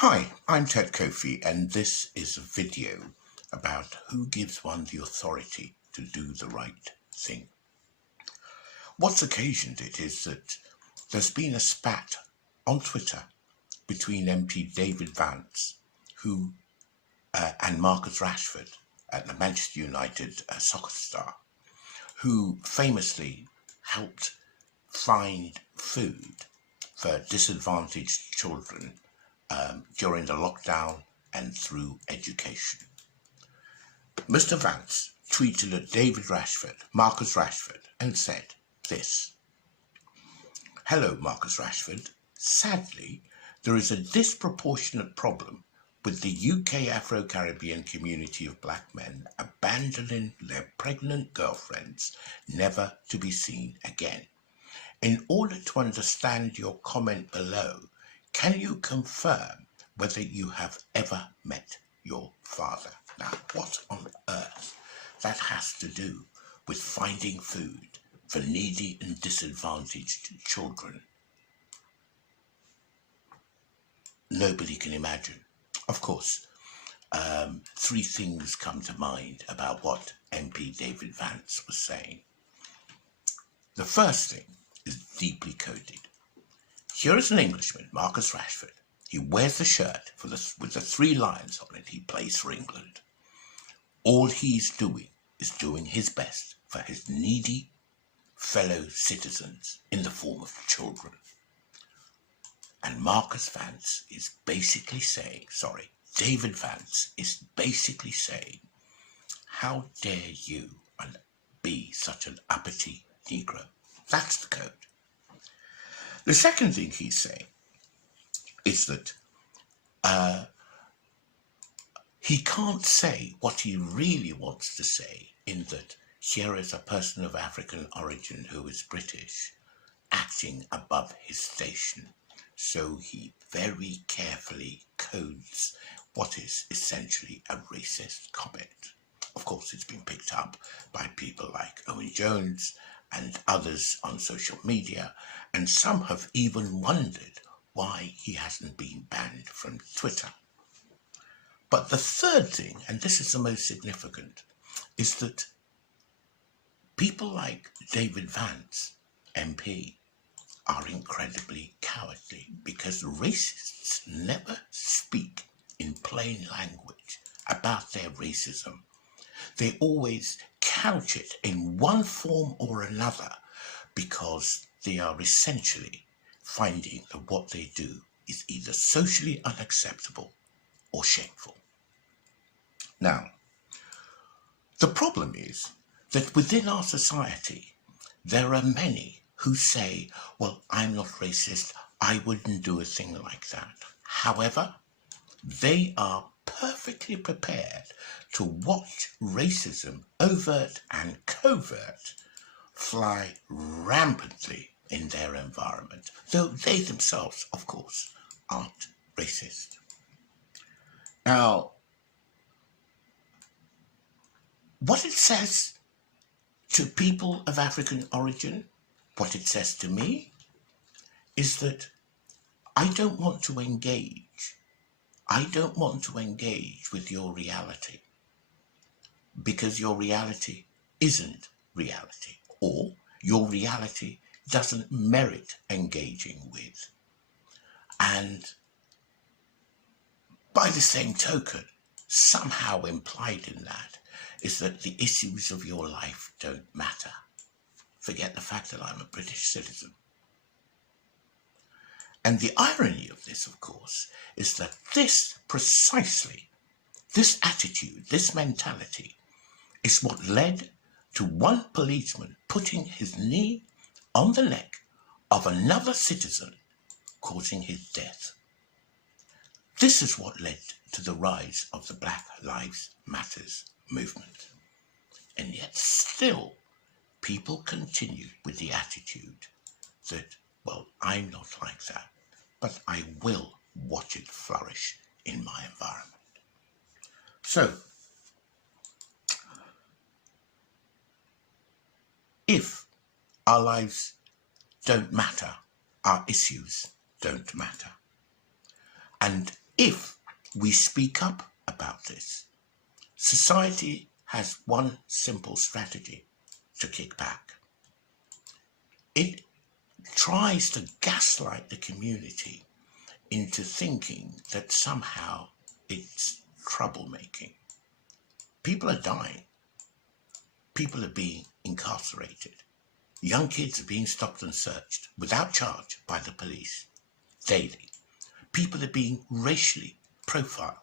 Hi, I'm Ted Kofi, and this is a video about who gives one the authority to do the right thing. What's occasioned it is that there's been a spat on Twitter between MP David Vance and Marcus Rashford, the Manchester United soccer star, who famously helped find food for disadvantaged children during the lockdown and through education. Mr. Vance tweeted at Marcus Rashford, and said this: "Hello, Marcus Rashford. Sadly, there is a disproportionate problem with the UK Afro-Caribbean community of black men abandoning their pregnant girlfriends never to be seen again. In order to understand your comment below, can you confirm whether you have ever met your father?" Now, what on earth that has to do with finding food for needy and disadvantaged children? Nobody can imagine. Of course, three things come to mind about what MP David Vance was saying. The first thing is deeply coded. Here is an Englishman, Marcus Rashford. He wears the shirt with the three lions on it. He plays for England. All he's doing is doing his best for his needy fellow citizens in the form of children. And David Vance is basically saying, how dare you be such an uppity Negro? That's the code. The second thing he's saying is that he can't say what he really wants to say, in that here is a person of African origin who is British acting above his station. So he very carefully codes what is essentially a racist comment. Of course, it's been picked up by people like Owen Jones and others on social media, and some have even wondered why he hasn't been banned from Twitter. But the third thing, and this is the most significant, is that people like David Vance, MP, are incredibly cowardly, because racists never speak in plain language about their racism. They always couch it in one form or another, because they are essentially finding that what they do is either socially unacceptable or shameful. Now, the problem is that within our society, there are many who say, well, I'm not racist, I wouldn't do a thing like that. However, they are perfectly prepared to watch racism, overt and covert, fly rampantly in their environment, though they themselves, of course, aren't racist. Now, what it says to people of African origin, what it says to me, is that I don't want to engage. I don't want to engage with your reality, because your reality isn't reality, or your reality doesn't merit engaging with. And by the same token, somehow implied in that is that the issues of your life don't matter. Forget the fact that I'm a British citizen. And the irony of this, of course, is that this attitude, this mentality, is what led to one policeman putting his knee on the neck of another citizen, causing his death. This is what led to the rise of the Black Lives Matters movement. And yet still, people continue with the attitude that, well, I'm not like that, but I will watch it flourish in my environment. So, if our lives don't matter, our issues don't matter. And if we speak up about this, society has one simple strategy to kick back. It tries to gaslight the community into thinking that somehow it's troublemaking. People are dying. People are being incarcerated. Young kids are being stopped and searched without charge by the police daily. People are being racially profiled.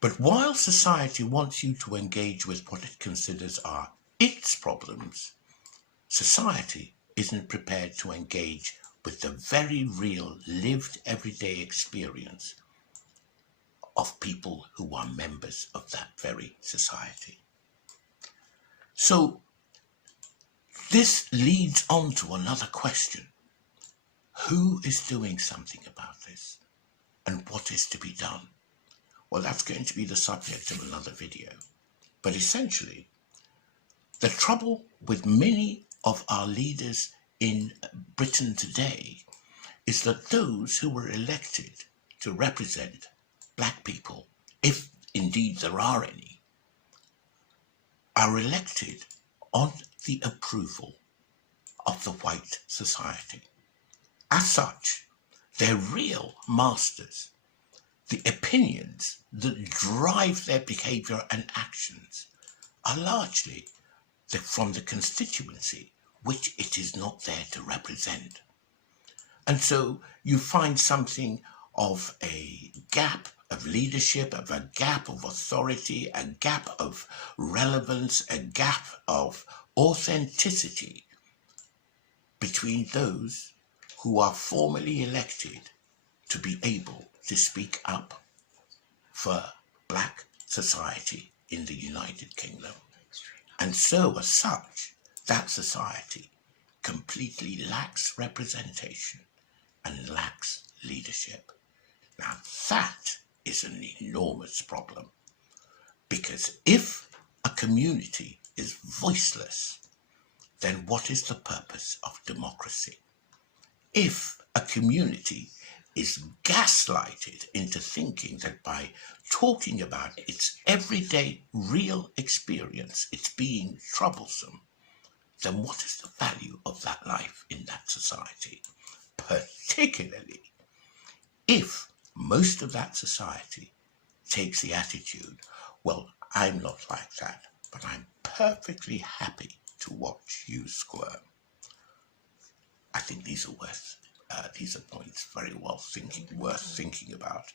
But while society wants you to engage with what it considers are its problems, society isn't prepared to engage with the very real lived everyday experience of people who are members of that very society. So this leads on to another question. Who is doing something about this? And what is to be done? Well, that's going to be the subject of another video. But essentially, the trouble with many of our leaders in Britain today is that those who were elected to represent black people, if indeed there are any, are elected on the approval of the white society. As such, their real masters, the opinions that drive their behavior and actions, are largely from the constituency which it is not there to represent. And so you find something of a gap of leadership, of a gap of authority, a gap of relevance, a gap of authenticity between those who are formally elected to be able to speak up for black society in the United Kingdom. And so, as such, that society completely lacks representation and lacks leadership. Now, that is an enormous problem, because if a community is voiceless, then what is the purpose of democracy? If a community is gaslighted into thinking that by talking about its everyday real experience, it's being troublesome, then what is the value of that life in that society? Particularly if most of that society takes the attitude, well, I'm not like that, but I'm perfectly happy to watch you squirm. I think these are points very worth thinking about,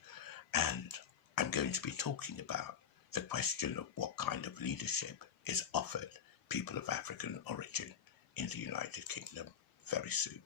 and I'm going to be talking about the question of what kind of leadership is offered people of African origin in the United Kingdom very soon.